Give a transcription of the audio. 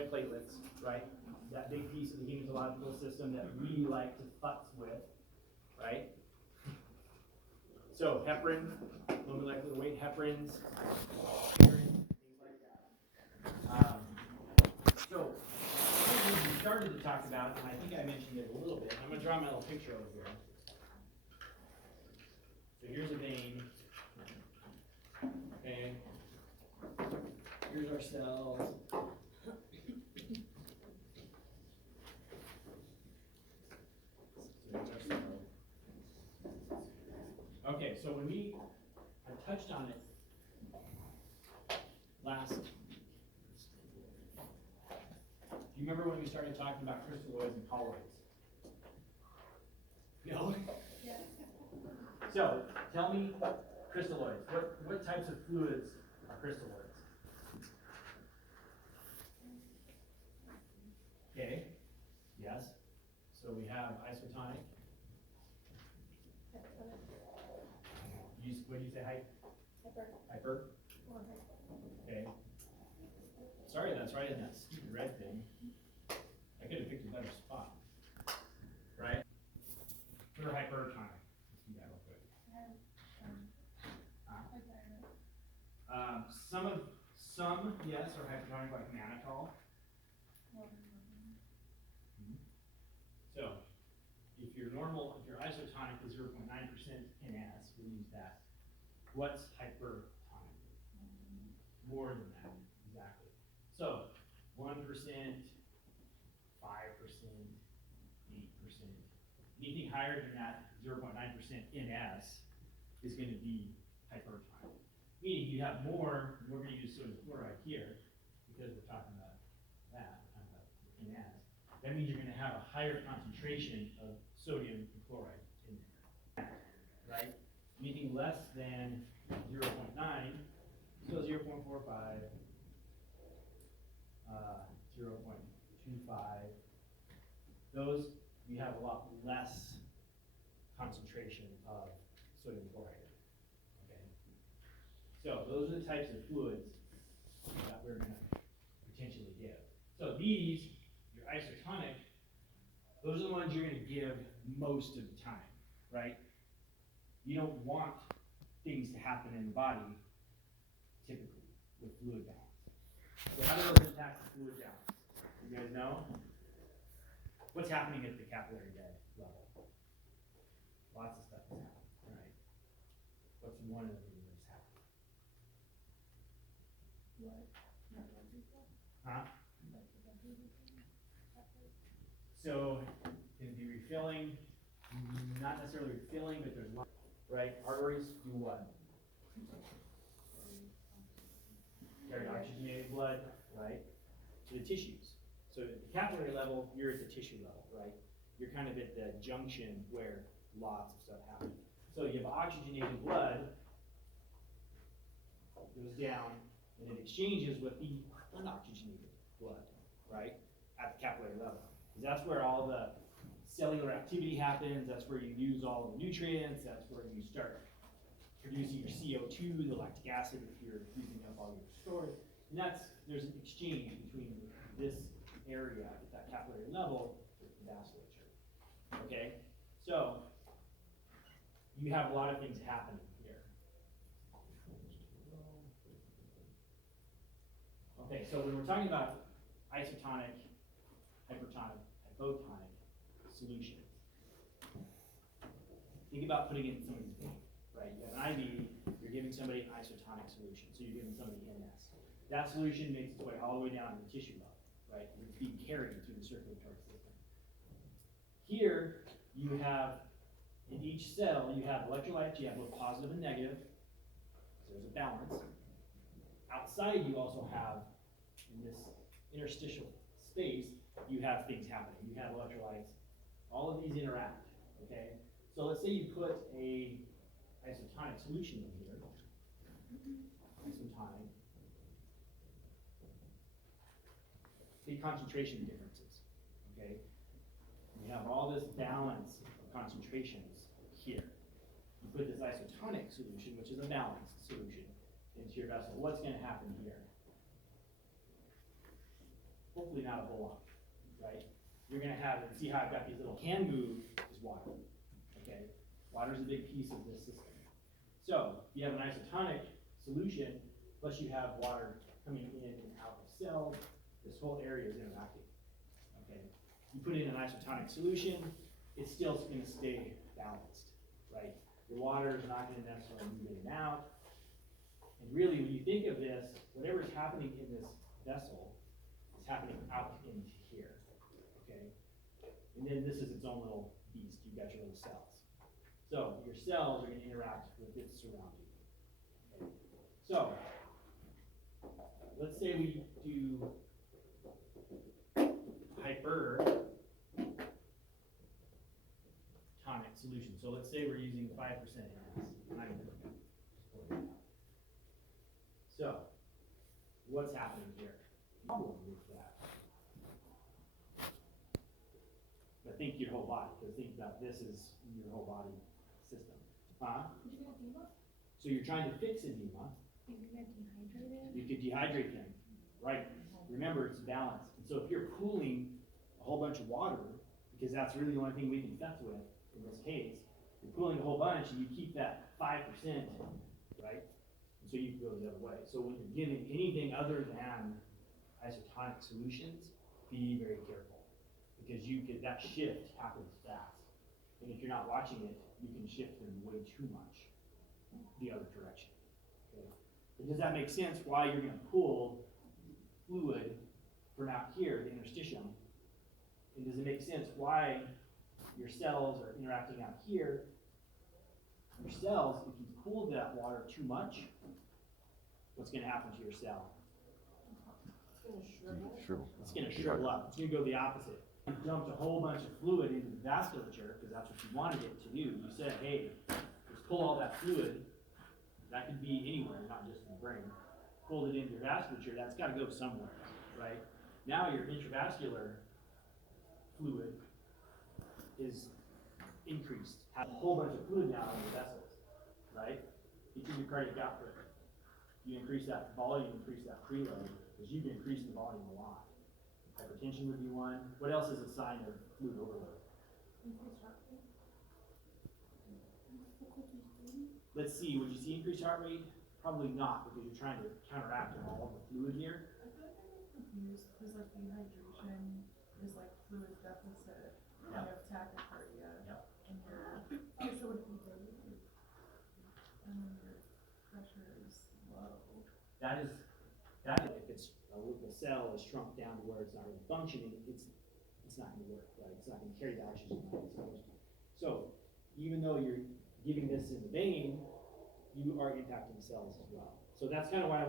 antiplatelets, right? That big piece of the hematological system that we like to futz with, right? So heparin, low molecular weight heparins, things like that. So we started to talk about, and I think I mentioned it a little bit. I'm going to draw my little picture over here. So here's a vein. Okay. Here's our cells. Okay, so when I touched on it last, do you remember when we started talking about crystalloids and colloids? No? Yeah. So, tell me crystalloids. What types of fluids are crystalloids? Okay, yes. So we have isotonic. What do you say? Hyper. Hyper. Okay. Sorry, that's right in that stupid red thing. I could have picked a better spot. Right? Or hypertonic. Let's do that real quick. Some yes are hypertonic, like mannitol. So if your isotonic is 0.9% NS, we'll use that. What's hypertonic? More than that, exactly. So 1%, 5%, 8%. Anything higher than that 0.9% NS is going to be hypertonic. Meaning you have more, we're going to use sodium chloride here because we're talking about that, we're talking about NS. That means you're going to have a higher concentration of sodium and chloride in there, right? Anything less than 0.9, so 0.45, 0.25, those you have a lot less concentration of sodium chloride. Okay. So those are the types of fluids that we're going to potentially give. So these, your isotonic, those are the ones you're going to give most of the time, right? You don't want things to happen in the body typically with fluid balance. So how do those impact the fluid balance? You guys know? What's happening at the capillary bed level? Lots of stuff is happening, right? What's one of the things that's happening? Huh? So it'd be refilling, not necessarily refilling, but there's lots, right? Arteries do what? Carry oxygenated blood, right, to the tissues. So at the capillary level, you're at the tissue level, right? You're kind of at the junction where lots of stuff happens. So you have oxygenated blood, goes down, and it exchanges with the unoxygenated blood, right, at the capillary level. Because that's where all the cellular activity happens, that's where you use all the nutrients, that's where you start producing your CO2, the lactic acid, if you're using up all your storage. And there's an exchange between this area at that capillary level with the vasculature. Okay? So you have a lot of things happening here. Okay, so when we're talking about isotonic, hypertonic, hypotonic solutions, think about putting it in somebody's vein, right? You have an IV, you're giving somebody an isotonic solution, so you're giving somebody NS. That solution makes its way all the way down to the tissue level, right? It's being carried through the circulatory system. Here, you have, in each cell, you have electrolytes, you have both positive and negative, so there's a balance. Outside, you also have, in this interstitial space, you have things happening. You have electrolytes, all of these interact, okay? So let's say you put a isotonic solution in here, isotonic, big concentration differences, okay? You have all this balance of concentrations here. You put this isotonic solution, which is a balanced solution, into your vessel. What's going to happen here? hopefully not a whole lot, right? You're gonna have, and see how I've got these little can move is water, okay? Water is a big piece of this system. So, you have an isotonic solution, plus you have water coming in and out of cells, this whole area is interacting, okay? You put in an isotonic solution, it's still gonna stay balanced, right? Your water is not gonna necessarily move in and out. And really, when you think of this, whatever's happening in this vessel is happening out into here, okay? And then this is its own little beast, you've got your little cells. So, your cells are gonna interact with its surrounding. Okay? So, let's say we do hypertonic solution. So let's say we're using 5% NS. So, what's happening here? Problem with that. But think your whole body, because think that this is your whole body system. So you're trying to fix edema. You could dehydrate them, right? Remember, it's balanced. And so if you're pooling a whole bunch of water, because that's really the only thing we can fess with in this case, you're pooling a whole bunch and you keep that 5%, right? And so you can go the other way. So when you're giving anything other than isotonic solutions, be very careful. Because that shift happens fast. And if you're not watching it, you can shift them way too much the other direction. Okay? But does that make sense why you're going to pull fluid from out here, the interstitium? And does it make sense why your cells are interacting out here? Your cells, if you cool that water too much, what's going to happen to your cell? It's going to shrivel up. It's going to go the opposite. You dumped a whole bunch of fluid into the vasculature because that's what you wanted it to do. You said, hey, let's pull all that fluid. That could be anywhere, not just in the brain. Pulled it into your vasculature, that's got to go somewhere, right? Now your intravascular fluid is increased. Have a whole bunch of fluid now in your vessels, right? Into your cardiac output. You increase that volume, increase that preload, because you can increase the volume a lot. Hypertension would be one. What else is a sign of fluid overload? Let's see, would you see increased heart rate? Probably not, because you're trying to counteract all of the fluid here. I feel like I'm confused, because like dehydration is like fluid deficit, kind of tachycardia, and your so would be and then your pressure is low. That if it's the cell is shrunk down to where it's not really functioning, it's not going to work, right? It's not going to carry the oxygen like it's supposed to. So even though you're giving this in the vein, you are impacting cells as well. So that's kind of why